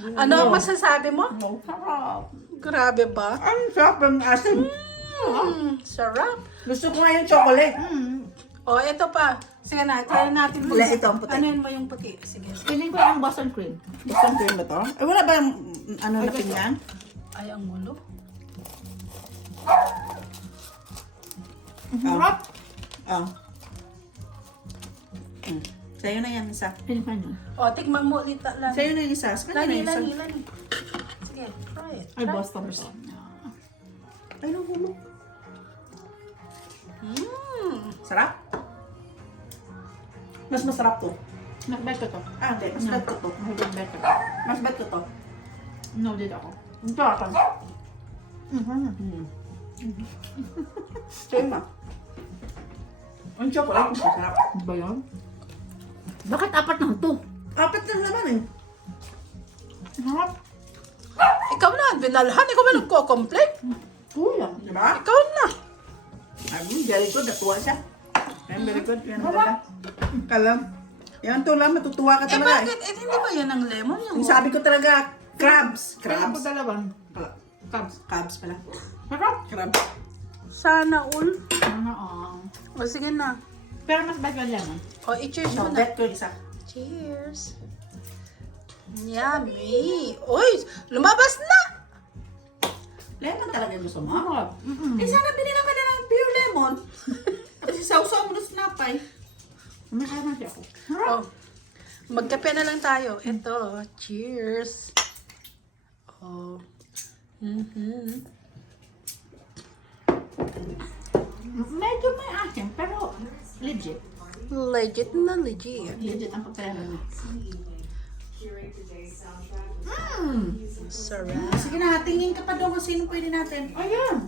Ano ang masasabi mo? No, sarap. Grabe ba? Ang sarap ng asin. Sarap. Gusto ko nga yung chocolate. O, ito pa. Sige na, try natin. Wala, ito ang puti. Anuin mo yung puti. Sige. Feeling ko ang Boston cream. Boston cream ba to? Eh, wala ba yung ano na pinggan? Ay, ang mulo. Sarap. Oh. Sa'yo na yan, isa. Feeling ko ano. O, tikman mo ulit lang. Sa'yo na yung isa. Sa kanya na Lani, yung isa. lani, lani. Sige, try it. Ay, Try Boston first. cream. Ay, nahulo. Sarap? Mas masarap to. Mas bet ko to. Ah, hindi. Mas bad ko to. Mas bet ko. Mas bad ko to. No, did ako. Ito ako. Sa'yo ma. Ang chocolate, mas masarap. Ano ba yun? Bakit apat ng to? Apat lang naman eh. Sarap. Ikaw na, binalhan. Ikaw ba nagko-complete? Kulang. Diba? Ikaw na. Ay, very good. Natuwa siya. Ay, very good. Yan ang ganda. Kalam. Yan to lang. Matutuwa ka Eh, talaga bakit? Eh, hindi ba yan ang lemon? Yung Yung sabi ko talaga, crabs. Kaya ko Crabs. dalawang. Pala. Carbs. Crabs pala. Sarap. Crabs. Sana all. Ano, O, sige na. Pero mas bet ko lemon. O, i-cheers So, mo na. bet ko isa. Cheers. Yummy. Uy, lumabas na. Lemon talaga yung gusto mo? Sarap. Eh, sana binila ka na ng pure lemon. Kasi sausaw mo na sinapay. Kumakain siya ako. Oh, magkape na lang tayo. Ito, cheers. Oh. Medyo may asin, pero legit. Legit na legit. Legit ang pagkailan. Sarap. Sige na, tingin ka pa doon kung sino pwede natin. Ayan.